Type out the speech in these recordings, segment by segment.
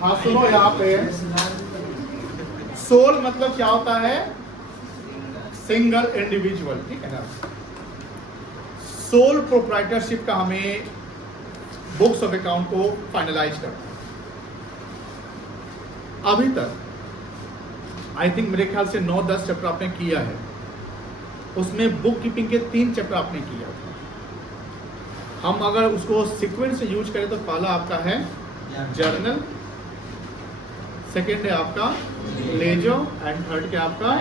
हाँ सुनो, यहाँ पे सोल मतलब क्या होता है? सिंगल इंडिविजुअल, ठीक है ना। सोल प्रोप्राइटरशिप का हमें बुक्स ऑफ अकाउंट को फाइनलाइज करना है। अभी तक आई थिंक मेरे ख्याल से 9-10 चैप्टर आपने किया है। उसमें बुक कीपिंग के 3 चैप्टर आपने किया था। हम अगर उसको सीक्वेंस से यूज करें तो पहला आपका है जर्नल, सेकेंड है आपका लेजर एंड थर्ड क्या आपका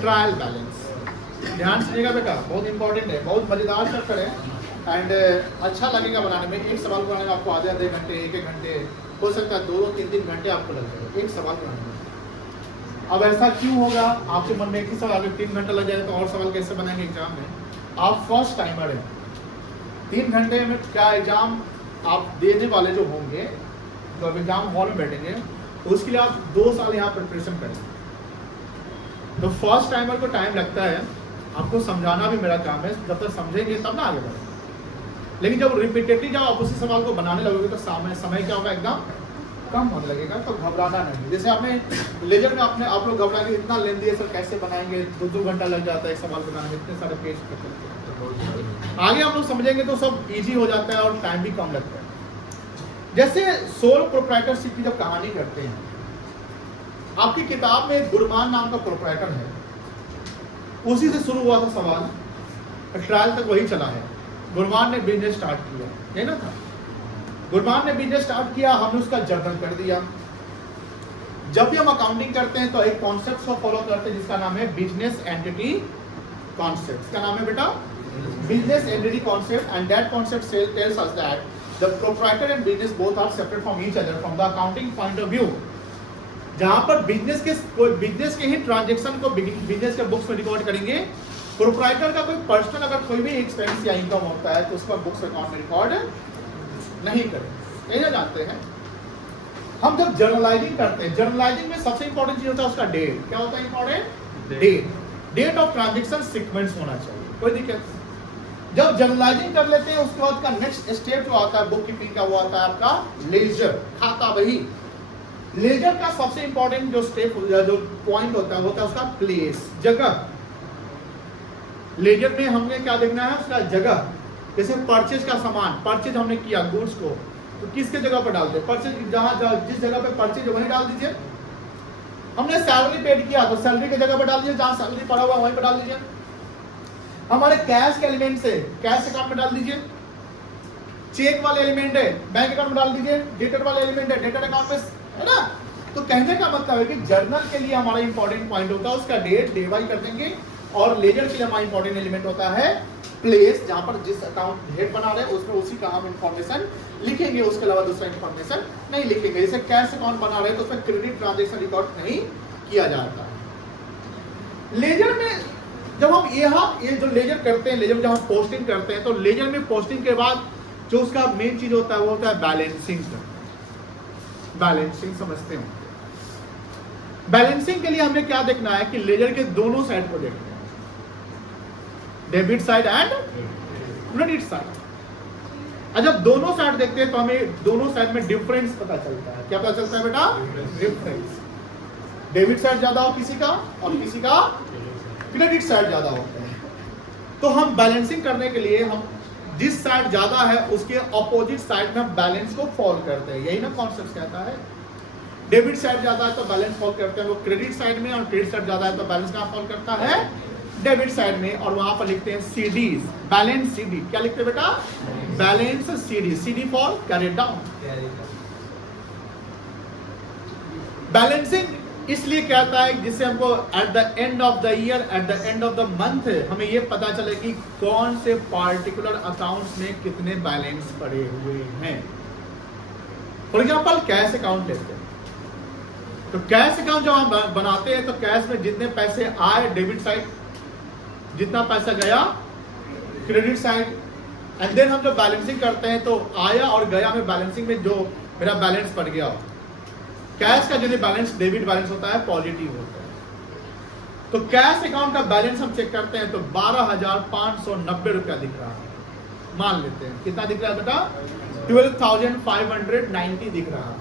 ट्रायल बैलेंस। ध्यान सुनिएगा बेटा, बहुत इंपॉर्टेंट है, बहुत मजेदार चैप्टर है एंड अच्छा लगेगा बनाने में। एक सवाल बनाने में आपको आधे घंटे, 1 घंटे, हो सकता है 2-3 घंटे आपको लग जाएगा एक सवाल बनाने में। अब ऐसा क्यों होगा? आपके मन में एक ही सवाल में 3 घंटा लग जाएगा तो और सवाल कैसे बनाएंगे एग्जाम में? आप फर्स्ट टाइमर हैं, 3 घंटे में क्या एग्जाम आप देने वाले जो होंगे, जो एग्जाम हॉल में बैठेंगे, उसके लिए आप 2 साल यहाँ प्रिपरेशन करेंगे। तो फर्स्ट टाइमर को टाइम लगता है, आपको समझाना भी मेरा काम है, जब तक समझेंगे तब ना आगे बढ़ेंगे। लेकिन जब रिपीटेटिव जब आप उसी सवाल को बनाने लगोगे तो समय क्या होगा? एकदम कम होने लगेगा। तो घबराना नहीं। जैसे आपने लेजर में आप लोग घबराएंगे, इतना लेंदी है सर, कैसे बनाएंगे, 2 घंटा लग जाता है एक सवाल बनाने में, इतने सारे पेज पर। आगे हम लोग समझेंगे तो सब इजी हो जाता है और टाइम भी कम लगता है। जैसे सोल प्रोप्राइटरशिप की जब कहानी करते हैं, आपकी किताब में गुरमान नाम का प्रोप्राइटर है, उसी से शुरू हुआ था सवाल, ट्रायल तक वही चला है। गुरमान ने बिजनेस स्टार्ट किया, यही ना था? गुरमान ने बिजनेस स्टार्ट किया, हमने उसका जर्नल कर दिया। जब भी हम अकाउंटिंग करते हैं तो एक कॉन्सेप्ट को फॉलो करते हैं जिसका नाम है बिजनेस एंटिटी कॉन्सेप्ट। इसका नाम है बेटा business entity concept and that concept tells us that the proprietor and business both are separate from each other from the accounting point of view. जहां पर बिजनेस के ही ट्रांजैक्शन को बिजनेस के बुक्स में रिकॉर्ड करेंगे, प्रोप्राइटर का कोई पर्सनल अगर कोई भी एक्सपेंस या इनकम होता है तो उसका बुक्स अकाउंट में रिकॉर्ड नहीं करें, यही ना जानते हैं। हम जब जर्नलाइजिंग करते हैं, जर्नलाइजिंग में सबसे इंपॉर्टेंट चीज होता है उसका डेट। क्या होता है important? Date of transaction sequence होना चाहिए, कोई दिक्कत नहीं। जब जर्नलाइजिंग कर लेते हैं उसके बाद का नेक्स्ट स्टेप जो आता है बुक कीपिंग का, वो आता है आपका लेजर, खाता बही। लेजर का सबसे इंपॉर्टेंट जो स्टेप जो पॉइंट होता है उसका प्लेस, जगह। लेजर में हमने क्या देखना है? उसका जगह। जैसे परचेज का सामान, परचेज हमने किया गुड्स को, तो किसके जगह पर डालते हैं? परचेज जहां जिस जगह पे परचेज वहीं डाल दीजिए। हमने सैलरी पेड किया तो सैलरी की जगह पर डाल दीजिए, जहां सैलरी पड़ा हुआ वहीं पर डाल दीजिए। हमारे कैश के एलिमेंट से कैश अकाउंट में डाल दीजिए। चेक वाले एलिमेंट है बैंक अकाउंट में डाल दीजिए। डेटर वाले एलिमेंट है डेटर अकाउंट में, है ना? तो कहने का मतलब है कि जर्नल के लिए हमारा इंपॉर्टेंट पॉइंट होता है उसका डेट, डे बाई कर देंगे। और लेजर के लिए हमारा इंपॉर्टेंट एलिमेंट होता है प्लेस, जहां पर जिस अकाउंट हेड बना रहे हैं उसमें उसी का हम इंफॉर्मेशन लिखेंगे, उसके अलावा दूसरा इंफॉर्मेशन नहीं लिखेंगे। जैसे कैश अकाउंट बना रहे हैं तो उसमें क्रेडिट ट्रांजैक्शन रिकॉर्ड नहीं किया जाता। लेजर में जब हम ये जो लेजर करते हैं, लेजर जब हम पोस्टिंग करते हैं तो लेजर में पोस्टिंग के बाद जो उसका मेन चीज होता है वो होता है बैलेंसिंग। बैलेंसिंग समझते हो? बैलेंसिंग के लिए हमें क्या देखना है कि लेजर के दोनों साइड को देखना है, debit side and credit side. और जब दोनों साइड देखते हैं तो हमें दोनों साइड में डिफरेंस पता चलता है। क्या पता चलता है बेटा? डिफरेंस। डेबिट साइड ज्यादा हो किसी का और किसी का क्रेडिट साइड ज्यादा होता है। तो हम बैलेंसिंग करने के लिए हम जिस साइड ज्यादा है उसके ऑपोजिट साइड में हम बैलेंस को फॉल करते हैं, यही ना कॉन्सेप्ट कहता है। डेबिट साइड ज्यादा है तो बैलेंस फॉल करते हैं वो क्रेडिट साइड में, और क्रेडिट साइड ज्यादा है तो बैलेंस कहां फॉल करता है? डेबिट साइड में। और वहां पर लिखते हैं सीडीज, बैलेंस सीडी। क्या लिखते हैं बेटा? Balance CD. CD for carry down. Balancing इसलिए कहता है जिससे हमको at the end of the year, at the end of the month हमें ये पता चले कि कौन से पार्टिकुलर अकाउंट्स में कितने बैलेंस पड़े हुए हैं। फॉर एग्जाम्पल कैश अकाउंट लेते हैं तो कैश अकाउंट जब हम बनाते हैं तो कैश में जितने पैसे आए डेबिट साइड, जितना पैसा गया क्रेडिट साइड। एंड देन हम जब बैलेंसिंग करते हैं तो आया और गया में बैलेंसिंग में जो मेरा बैलेंस पड़ गया, कैश का जो बैलेंस डेबिट बैलेंस होता है पॉजिटिव होता है। तो कैश अकाउंट का बैलेंस हम चेक करते हैं तो 12,590 रुपया दिख रहा है। मान लेते हैं कितना दिख रहा है बेटा, 12,590 दिख रहा है।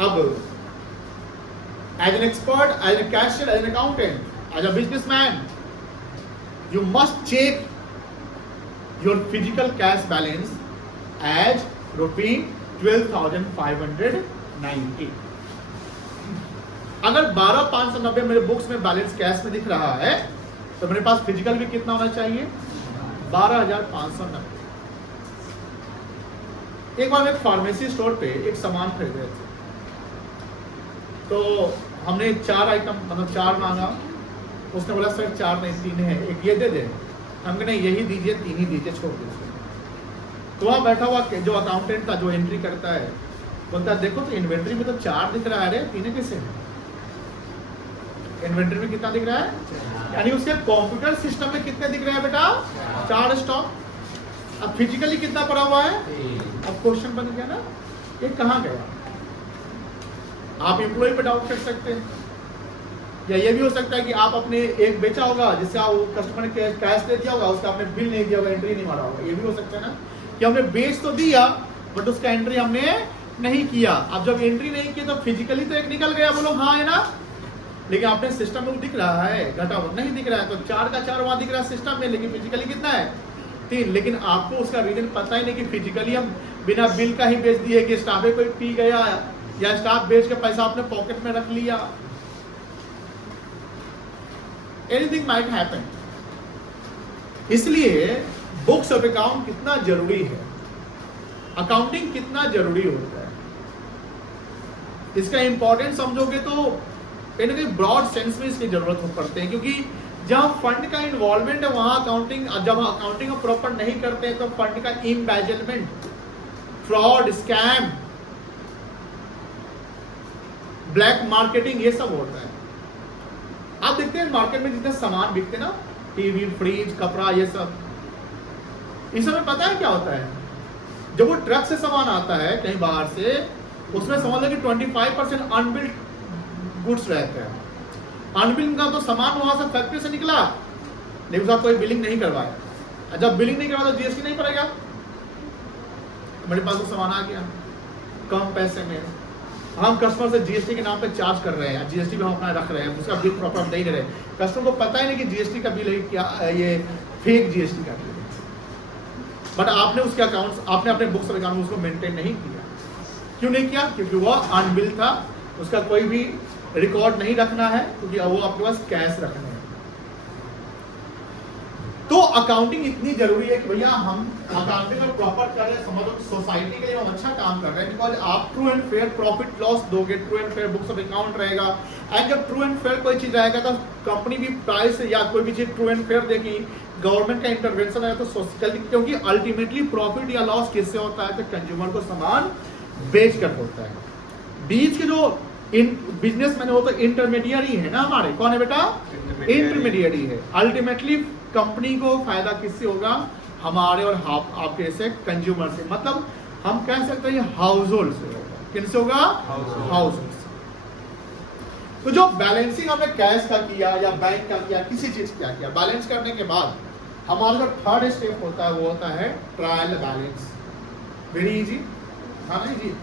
अब as an expert, as a cashier, as an accountant, as a businessman, you must check your physical cash balance as rupees 12,590। अगर 12,590 मेरे बुक्स में बैलेंस कैश में दिख रहा है तो मेरे पास फिजिकल भी कितना होना चाहिए, 12,590। एक बार एक फार्मेसी स्टोर पे एक सामान खरीद रहे थे, तो हमने 4 आइटम मतलब 4 मांगा। उसने बोला सर 4 नहीं 3 है, एक ये दे दे। हम कहे यही दीजिए, 3 ही दीजिए, छोड़ दीजिए। तो वहाँ बैठा हुआ जो अकाउंटेंट था, जो एंट्री करता है, बोलता है देखो तो इन्वेंट्री में तो 4 दिख रहा है, अरे 3 कैसे है? इन्वेंट्री में कितना दिख रहा है, यानी उसके कंप्यूटर सिस्टम में कितने दिख रहे हैं बेटा, 4 स्टॉक। अब फिजिकली कितना पड़ा हुआ है? अब क्वेश्चन बन गया ना, ये कहाँ गया? आप एम्प्लॉय पे डाउट कर सकते हैं, या ये भी हो सकता है कि आप अपने एक बेचा होगा जिससे आप कस्टमर ने कैश दे दिया होगा, उसका आपने बिल नहीं दिया होगा, एंट्री नहीं मारा होगा। ये भी हो सकता है ना कि हमने बेच तो दिया बट उसका एंट्री हमने नहीं किया। अब जब एंट्री नहीं की तो फिजिकली तो एक निकल गया, बोलो हाँ है ना, लेकिन आपने सिस्टम में दिख रहा है, घटा नहीं दिख रहा है। तो 4 का 4 वहां दिख रहा है सिस्टम में, लेकिन फिजिकली कितना है, 3। लेकिन आपको उसका रीजन पता ही नहीं कि फिजिकली हम बिना बिल का ही बेच दिए, कि स्टाफ कोई पी गया या स्टाफ बेच के पैसा अपने पॉकेट में रख लिया। Anything might happen. इसलिए बुक्स ऑफ अकाउंट कितना जरूरी है, अकाउंटिंग कितना जरूरी होता है, इसका इंपॉर्टेंस समझोगे तो कहीं ना कहीं ब्रॉड सेंस में इसकी जरूरत हो पड़ते हैं। क्योंकि जहां फंड का इन्वॉल्वमेंट है वहां अकाउंटिंग, जब अकाउंटिंग को प्रॉपर नहीं करते हैं तो फंड का इम्बेजलमेंट, फ्रॉड, स्कैम, ब्लैक मार्केटिंग, ये सब होता है। आप देखते हैं मार्केट में जितने सामान बिकते हैं ना, टीवी, फ्रिज, कपड़ा, ये सब, इस समय पता है क्या होता है, जब वो ट्रक से सामान आता है कहीं बाहर से, उसमें समझ लो कि 25% अनबिल्ड गुड्स रहते हैं। अनबिल्ड का तो सामान वहां से फैक्ट्री से निकला, लेकिन उसका कोई बिलिंग नहीं करवाया। जब बिलिंग नहीं करवाया तो जीएसटी नहीं पड़ेगा। मेरे पास वो सामान आ गया कम पैसे में, हम कस्टमर से जीएसटी के नाम पे चार्ज कर रहे हैं, जीएसटी भी हम अपना रख रहे हैं, उसका बिल प्रॉपर दे नहीं रहे। कस्टमर को पता ही नहीं कि जीएसटी का बिल है क्या, ये फेक जीएसटी का बिल है। बट आपने उसके अकाउंट्स, आपने अपने बुक्स अकाउंट उसको मेंटेन नहीं किया। क्यों नहीं किया? क्योंकि वो अनबिल था, उसका कोई भी रिकॉर्ड नहीं रखना है, क्योंकि वो आपके पास कैश रखना है। तो अकाउंटिंग इतनी जरूरी है कि भैया हम अकाउंटिंग को प्रॉपर कर रहे हैं, समझो सोसाइटी के लिए हम अच्छा काम कर रहे हैं। बिकॉज आप true and fair profit loss दोगे, true and fair books of account रहेगा, एंड जब ट्रू एंड फेयर कोई चीज रहेगा तो कंपनी भी प्राइस या कोई भी चीज ट्रू एंड फेयर देगी, गवर्नमेंट का इंटरवेंशन है तो सोसाइटी, क्योंकि अल्टीमेटली प्रॉफिट या लॉस किससे होता है, तो कंज्यूमर को सामान बेच कर होता है। बीच के जो बिजनेसमैन हो तो इंटरमीडियरी है ना हमारे, कौन है बेटा? इंटरमीडियरी है। अल्टीमेटली कंपनी को फायदा किससे होगा? हमारे और आपके से कंज्यूमर से, मतलब हम कह सकते हैं हाउस होल्ड से होगा। किससे होगा? हाउस होल्ड से। तो जो बैलेंसिंग हमने कैश का किया या बैंक का किया, किसी चीज का किया, बैलेंस करने के बाद हमारा जो थर्ड स्टेप होता है वो होता है ट्रायल बैलेंस। वेरी इजी, हाँ ना जी।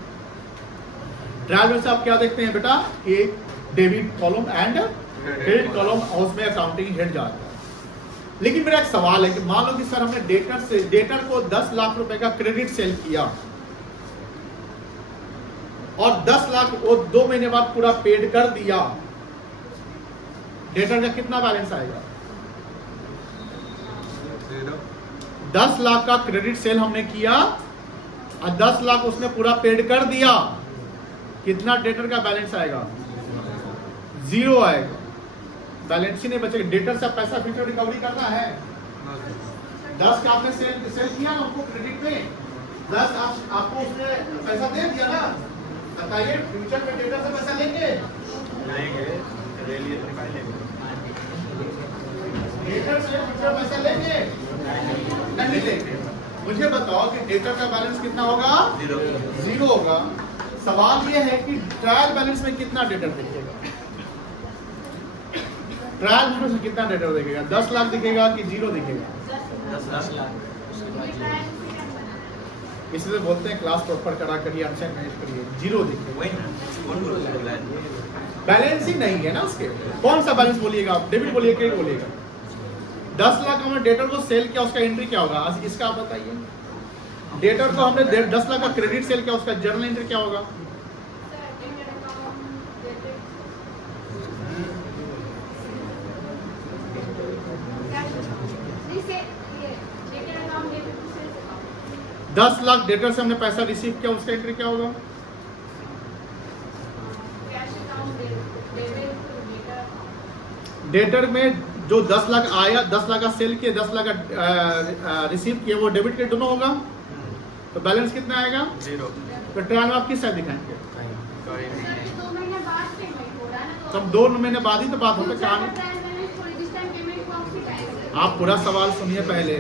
ट्रायल बैलेंस आप क्या देखते हैं बेटा? एक debit column and credit column, उसमें अकाउंटिंग हेड जाता है। लेकिन मेरा एक सवाल है कि मान लो कि सर हमने डेटर को 10 लाख रुपए का क्रेडिट सेल किया और 10 लाख वो 2 महीने बाद पूरा पेड कर दिया, डेटर का कितना बैलेंस आएगा? 10 लाख का क्रेडिट सेल हमने किया और 10 लाख उसने पूरा पेड कर दिया, कितना डेटर का बैलेंस आएगा? 0 आएगा। बैलेंस ही नहीं बचेगा। डेटर से पैसा फ्यूचर रिकवरी करना है। 10 का आपने सेल किया ना हमको क्रेडिट में, 10 आपको उसने पैसा दे दिया ना, बताइए फ्यूचर में डेटर से पैसा लेंगे? डेटर से फ्यूचर पैसा लेंगे? नहीं लेंगे। मुझे बताओ कि डेटर का बैलेंस कितना होगा? 0 होगा। सवाल यह है कि ट्रायल बैलेंस में कितना डेटर दिखेगा? ट्रायल बैलेंस में कितना डेटर दिखेगा? 10 लाख दिखेगा कि 0 दिखेगा? 10 लाख। इसलिए बोलते हैं क्लास प्रॉपर करा करिए, अनसाइन मैनेज करिए, जीरो दिखे। वही ना, कौन बोलेगा? बैलेंस ही नहीं है ना उसके। कौन सा बैलेंस बोलिएगा आप, डेबिट बोलिए क्रेडिट बोलिएगा? 10 लाख हमने डेटर को सेल किया, उसका एंट्री क्या होगा आज इसका आप बताइए। डेटर को हमने 10 लाख का क्रेडिट सेल किया, उसका जर्नल एंट्री क्या होगा? दस लाख डेटर से हमने पैसा रिसीव किया, उसका एंट्री क्या होगा? डेटर में जो 10 लाख आया, 10 लाख का सेल किया, 10 लाख का रिसीव किया, वो डेबिट क्रेडिट दोनों होगा। तो बैलेंस कितना आएगा? 0। तो ट्रायल में आप किस साइड दिखाएंगे? तो हम 2 महीने बाद ही तो बात होता है कहानी। आप पूरा सवाल सुनिए पहले।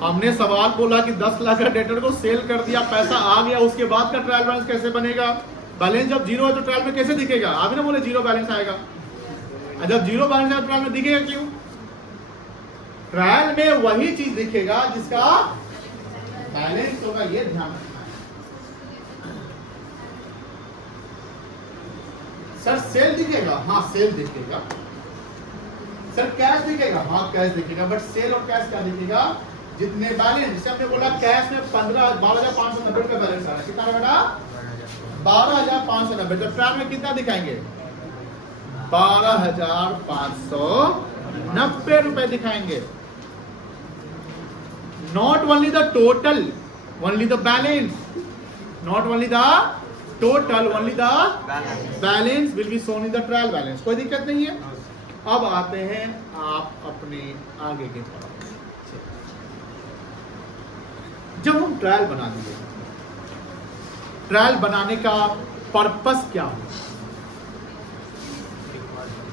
हमने सवाल बोला कि 10 लाख का डेटर को सेल कर दिया, पैसा आ गया, उसके बाद का ट्रायल बैलेंस कैसे बनेगा? बैलेंस जब जीरो है तो ट्रायल में कैसे दिखेगा? आप ना बोले जीरो बैलेंस आएगा। जब जीरो बैलेंस आएगा ट्रायल में दिखेगा क्यों? ट्रायल में वही चीज दिखेगा जिसका बैलेंस होगा, ये ध्यान रखना है। सर सेल दिखेगा? हाँ सेल दिखेगा। सर कैश दिखेगा? हाँ कैश दिखेगा। बट सेल और कैश क्या दिखेगा? जितने बैलेंस, जैसे हमने बोला कैश में 12,590 का बैलेंस आ रहा है, कितना बेटा? 12,590। तो ट्रायल में कितना दिखाएंगे? 12,590 रुपए दिखाएंगे। Not only the total, only the balance, not only the total, only the balance will be shown in the trial balance. कोई दिक्कत नहीं है। अब आते हैं आप अपने आगे के पास। जब हम ट्रायल बना दिए, ट्रायल बनाने का पर्पस क्या है?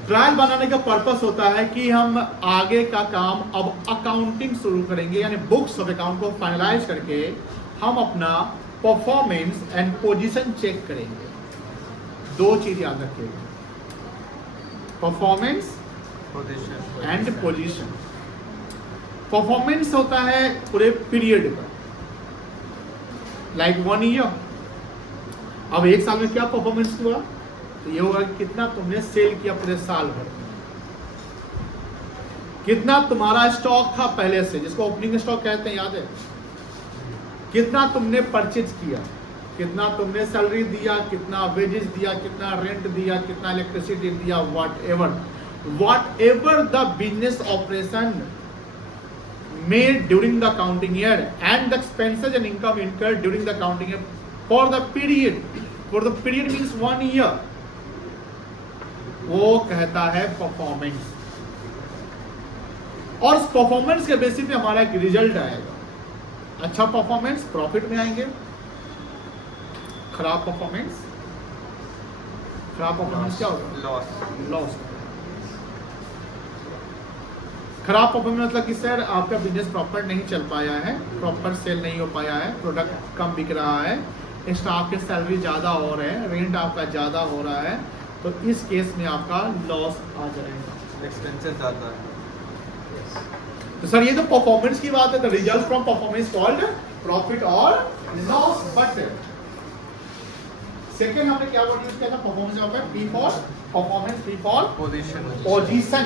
ट्रायल बनाने का पर्पस होता है कि हम आगे का काम अब अकाउंटिंग शुरू करेंगे, यानी बुक्स ऑफ अकाउंट को फाइनलाइज करके हम अपना परफॉर्मेंस एंड पोजीशन चेक करेंगे। 2 चीज याद रखिएगा, परफॉर्मेंस एंड पोजीशन। परफॉर्मेंस होता है पूरे पीरियड का, लाइक 1 ईयर। अब 1 साल में क्या परफॉर्मेंस हुआ? तो ये होगा कितना तुमने सेल किया पूरे साल भर में, कितना तुम्हारा स्टॉक था पहले से, जिसको ओपनिंग स्टॉक कहते हैं, याद है? कितना तुमने परचेज किया, कितना तुमने सैलरी दिया, कितना वेजेस दिया, कितना रेंट दिया, कितना इलेक्ट्रिसिटी दिया, what ever the business operation made during the accounting year and the expenses and income incurred during the accounting year for the period means 1 year, वो कहता है परफॉर्मेंस। और उस परफॉर्मेंस के बेसिस पे हमारा एक रिजल्ट आएगा। अच्छा परफॉर्मेंस प्रॉफिट में आएंगे, खराब परफॉर्मेंस क्या होगा? लॉस। खराब परफॉर्मेंस मतलब कि सर आपका बिजनेस प्रॉपर नहीं चल पाया है, प्रॉपर सेल नहीं हो पाया है, प्रोडक्ट कम बिक रहा है, स्टाफ की सैलरी ज़्यादा हो रहा है, रेंट आपका ज़्यादा हो रहा है, तो इस केस में आपका लॉस आ जाएगा, एक्सपेंसेस आता है। तो सर ये तो परफॉर्मेंस की बात है, the result from performance called profit और लॉस। बट सेकेंड हमने क्या वर्ड यूज किया था परफॉर्मेंस में? P for performance, P for position.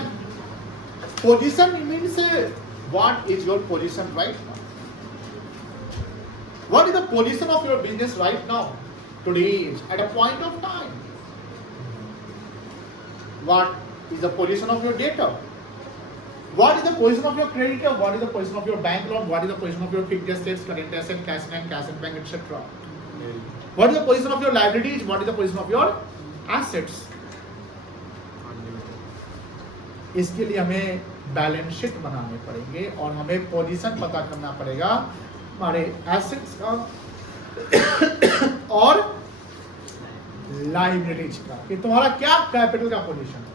Position means what is your position right now? What is the position of your business right now? Today, at a point of time. What is the position of your debtor? What is the position of your creditor? What is the position of your bank loan? What is the position of your fixed assets, current assets, cash and bank, etc. What is the position of your liabilities? What is the position of your assets? इसके लिए हमें balance sheet बनाने पड़ेंगे और हमें position पता करना पड़ेगा हमारे एसेट्स का और लायबिलिटीज का, कि तुम्हारा क्या कैपिटल का पोजीशन है,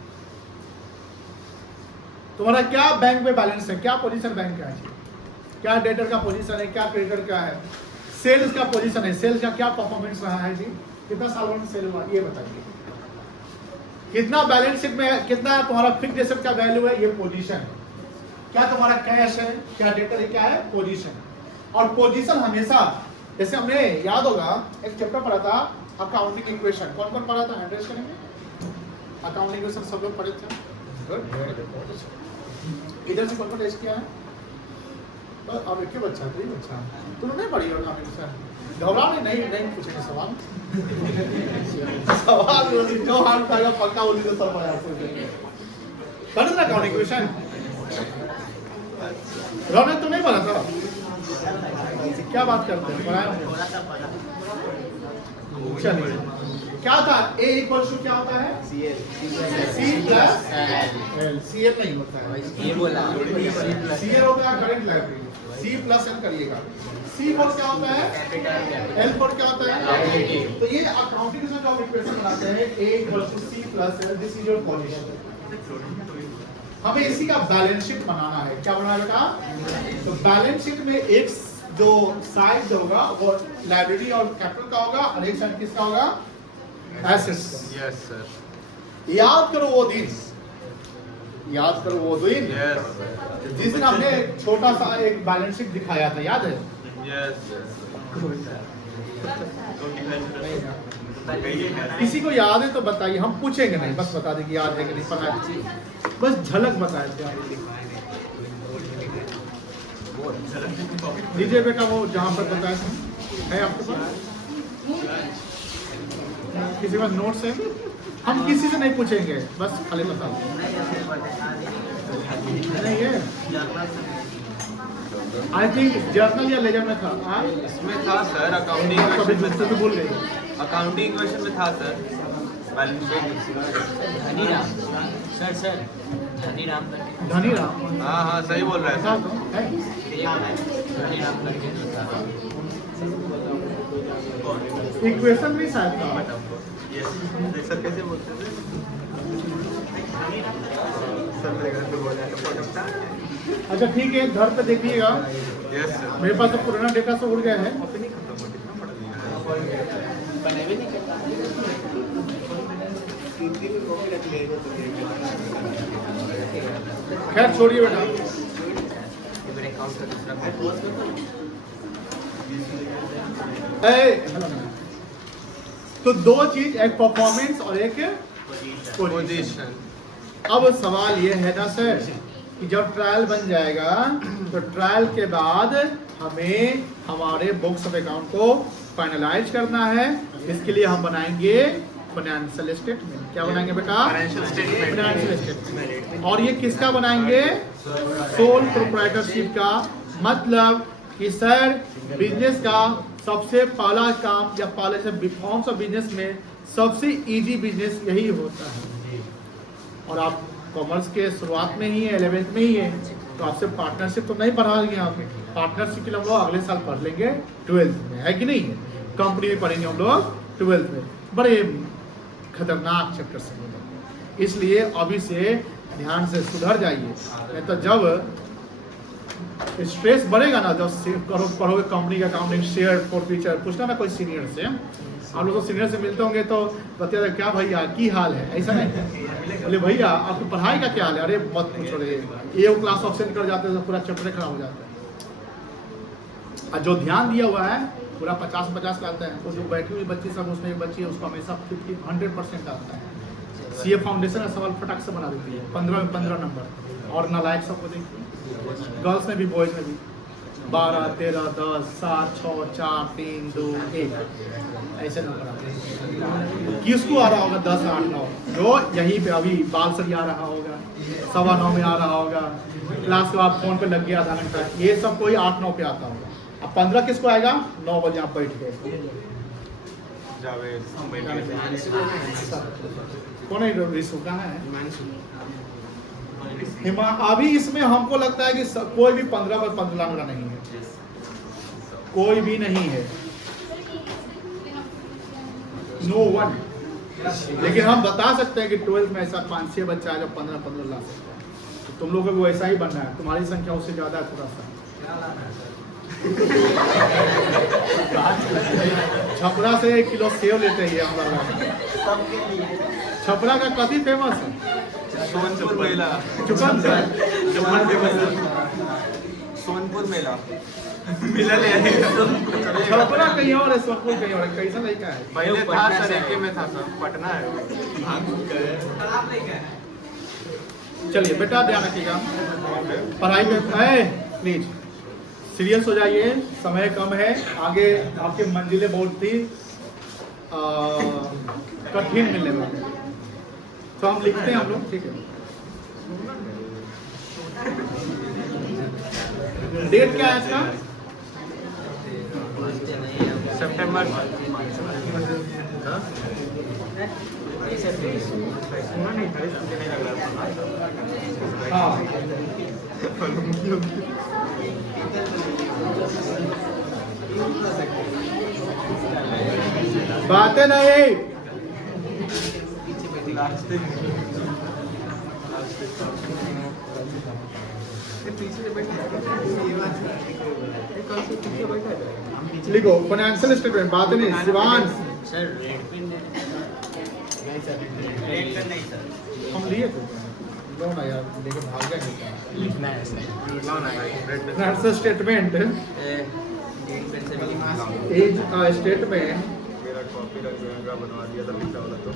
तुम्हारा क्या बैंक में बैलेंस है, क्या पोजीशन बैंक का है, क्या डेटर का पोजीशन है, क्या क्रेडिटर का है, सेल्स का पोजीशन है, सेल्स का क्या परफॉर्मेंस रहा है जी, कितना साल में सेल हुआ, ये बताइए। कितना बैलेंस शीट में, कितना तुम्हारा फिक्स्ड एसेट का वैल्यू है, ये पोजीशन है। क्या तुम्हारा कैश है, क्या डेटर है, क्या है पोजीशन। और पोजीशन हमेशा, जैसे हमने याद होगा एक चैप्टर पढ़ा था अकाउंटिंग इक्वेशन, कौन कौन पढ़ा था, हैंड रेज करेंगे। अकाउंटिंग इक्वेशन सब लोग पढ़े थे। गुड, इधर से कौन कौन टेस्ट किया है? तो अब एक ही बच्चा, तो ही बच्चा तुमने नहीं पढ़ी होगा इक्वेशन। घबराओ नहीं पूछेंगे सवाल। सवाल जो हाथ पाएगा पक्का उन्हीं से सब पढ़ा पूछेंगे। पढ़े ना अकाउंटिंग इक्वेशन? रौनक तो नहीं पढ़ा था? क्या बात करते हैं, पढ़ाए होंगे। चलिए क्या था, A इक्वल टू क्या होता है, C प्लस L। CL नहीं होता है, ये बोला CL होता है current liability, C plus L करिएगा। C फॉर क्या होता है, L फॉर क्या होता है। तो ये अकाउंटिंग में जो आप इक्वेशन बनाते हैं A equal to C plus L, this is your position. हमें इसी का बैलेंस शीट बनाना है। क्या बनाना बेटा, तो बैलेंस शीट में एक जो साइड होगा वो लायबिलिटी और कैपिटल का होगा और एक साइड किसका होगा, एसेट्स। यस सर, याद करो वो दिन, याद करो वो दिन यस जिस दिन हमने एक छोटा सा एक बैलेंस शीट दिखाया था, याद है। यस किसी को याद है तो बताइए, हम पूछेंगे नहीं, बस बता दें कि याद है कि नहीं, पता है, बस झलक बताए थे। दीजिए बेटा वो जहाँ पर बताया था, है आपके पास, किसी के पास नोट्स है? हम किसी से नहीं पूछेंगे, बस खाली बता दो। नहीं है, आई थिंक जर्नल या लेजर में था। इसमें था सर, अकाउंटिंग कभी इक्वेशन तो भूल गए। अकाउंटिंग इक्वेशन में था sir, balance sheet. Dhaniram sir Dhaniram करके धनीराम, हाँ हाँ सही बोल रहा है बता सर। दो, है? धनीराम करके इक्वेशन भी शायद था। यस सर, कैसे बोलते थे सर, मेरे घर पे बोला है फोटो। अच्छा ठीक है, घर पे देखिएगा, यस सर, मेरे पास तो पुराना डेटा सब उड़ गया है। खैर छोड़िए बेटा। तो दो चीज, एक परफॉर्मेंस और एक पोजीशन। पोजीशन। अब सवाल ये है ना सर कि जब ट्रायल बन जाएगा तो ट्रायल के बाद हमें हमारे बुक्स ऑफ अकाउंट को फाइनलाइज करना है। इसके लिए हम बनाएंगे फाइनेंशियल स्टेटमेंट। क्या बनाएंगे बेटा? Financial statement. Financial statement. और ये किसका बनाएंगे? सोल प्रोप्राइटरशिप का। मतलब कि सर बिजनेस का सबसे पहला काम या पहले से फॉर्म्स ऑफ बिजनेस में सबसे इजी बिजनेस यही होता है। और आप कॉमर्स के शुरुआत में ही है, 11th में ही है, तो आपसे पार्टनरशिप तो नहीं पढ़ा रही यहाँ पे। पार्टनरशिप के लिए हम लोग अगले साल पढ़ लेंगे 12th में, है कि नहीं है? कंपनी में पढ़ेंगे हम लोग 12th में। बड़े खतरनाक चैप्टर से मिलेंगे, इसलिए अभी से ध्यान से सुधर जाइए, नहीं तो जब स्ट्रेस बढ़ेगा ना, जब पढ़ोगे कंपनी का अकाउंटिंग, शेयर फॉरफीचर, पूछना ना कोई सीनियर से। आप लोग तो सीनियर से मिलते होंगे तो बता क्या भैया की हाल है, ऐसा नहीं बोले भैया आपकी पढ़ाई का क्या हाल है, अरे मत पूछो रे, ये क्लास ऑप्शन कर जाते हैं तो पूरा चैप्टर खराब हो जाता है। और जो ध्यान दिया हुआ है पूरा 50-50 आता है, तो जो बैठी हुई बच्ची सब उसमें बच्ची है उसको हमेशा 50-100% आता है। सीए फाउंडेशन का सवाल फटाक से बना देती है, 15 में 15 नंबर। और नालायक सबको देखिए, गर्ल्स में भी बॉयज में भी 12, 13, 10, 7, 6, 4, 3, 2, 1 ऐसे नंबर आते हैं। किसको आ रहा होगा 10, 8, 9? जो यहीं पे अभी बाल सरी आ रहा होगा, 9:15 में आ रहा होगा, क्लास के बाद फोन पे लग गया आधा घंटा, ये सब कोई 8, 9 पे आता होगा। अब 15 किसको आएगा? 9 बजे आप बैठ गए। कौन है रिसु, कहाँ है? हिमा। अभी इसमें हमको लगता है कि कोई भी 15 पर 15 लाने नहीं है, कोई भी नहीं है, नो वन। लेकिन हम बता सकते हैं कि 12th में ऐसा 5-6 बच्चा है जो 15-15 ला सकता है। तो तुम लोगों को वैसा ही बनना है, तुम्हारी संख्या उससे ज्यादा है थोड़ा सा। छपरा से 1 किलो सेव लेते हैं हम लोग। छपरा का कथी फेमस है? सोनपुर मेला चुकन सर चुकन फेमस है सोनपुर मेला मिला ले आए छपरा कहीं और है, सोनपुर कहीं और है, कैसा नहीं का है? पहले था सर एक में था सर पटना है चलिए बेटा ध्यान रखिएगा पढ़ाई में, प्लीज सीरियस हो जाइए, समय कम है, आगे आपके मंजिलें बहुत थी कठिन मिलने वाली, तो हम लिखते हैं हम लोग, ठीक है। डेट क्या है इसका? सितंबर हाँ बातें नहीं, लिखो फाइनेंशियल स्टेटमेंट, बातें नहीं। Shivansh sir red pen red pen नहीं सर हम लिए थे, लो ना यार, लेके भाग गया। लिखना है sir financial statement red pen से भी लिखना इज अ स्टेटमेंट मेरा कॉपी रख देगा बनवा दिया था लिखा वाला तो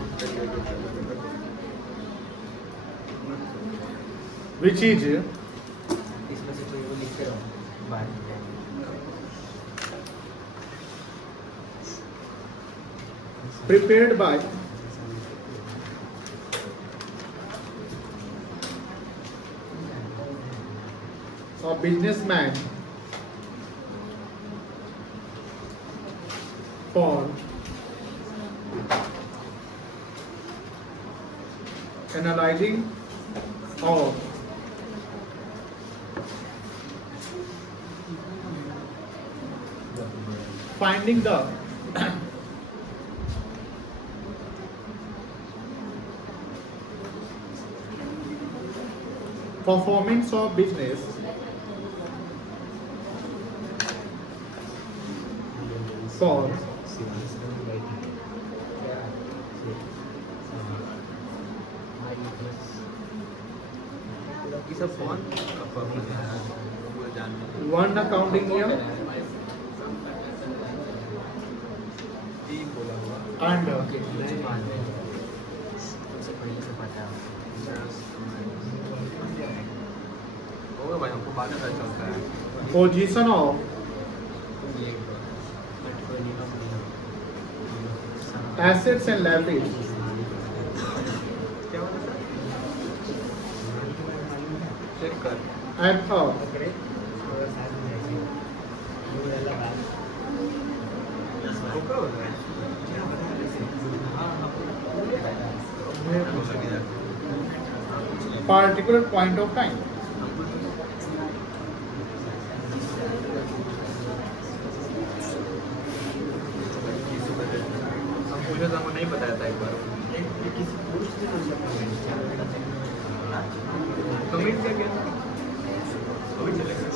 which is इसमें से कोई वो लिखते रहो बाद में prepared by a businessman for analyzing or finding the performance of business for ये सब कौन पूरा जानना one accounting year बोला हुआ and सबसे पहले से पता है होगा भाई हमको बाद में पता चलता है position of assets and liabilities क्या होता है चेक कर at a होगा होगा particular point of time. मुझे तो नहीं बताया था एक बार कमेंट क्या क्या अभी चलेगा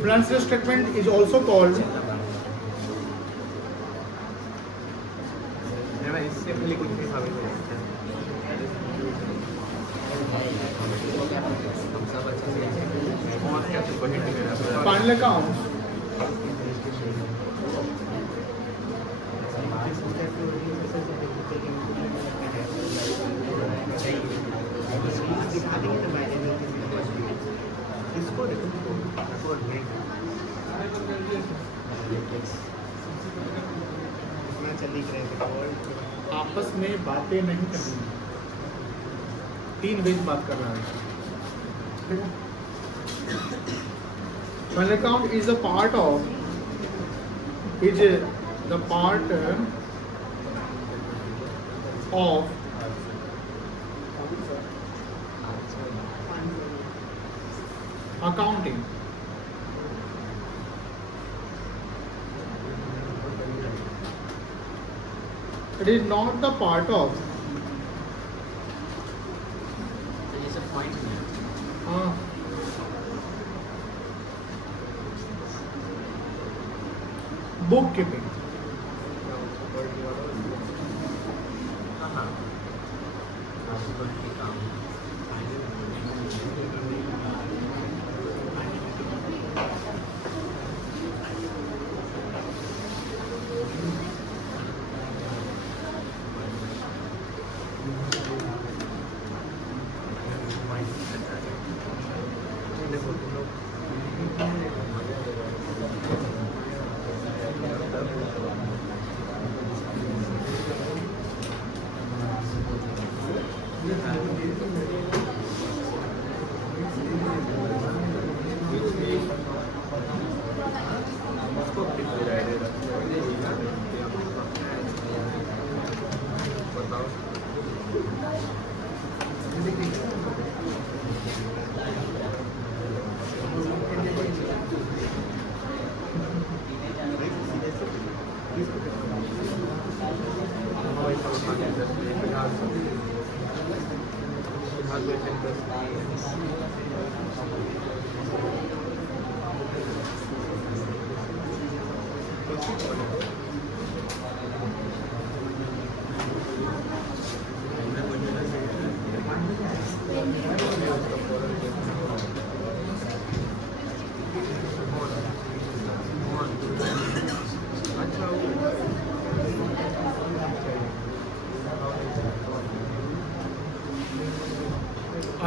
Financial statement is also called मेरा इससे पहले कुछ नहीं था हम सब अच्छे से कौन क्या तो बजट मेरा final account. इसको देखो आपस में बातें नहीं करनी, 3 बेच बात कर रहा है। Final account is a part of accounting. It is not the part of ये सब पॉइंट है bookkeeping.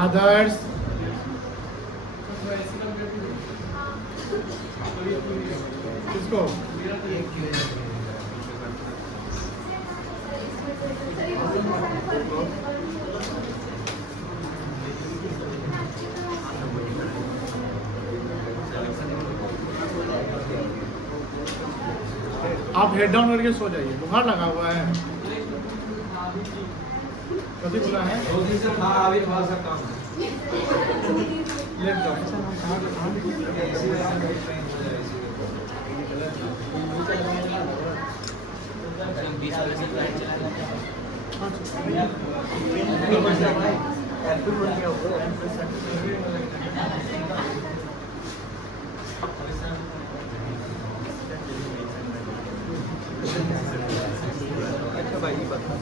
Others. किसको? आप हेड डाउन करके सो जाइए, बुखार लगा हुआ है। कभी बोला है लेट जाओ। अच्छा भाई ये बता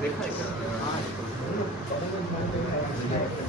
देखा है क्या?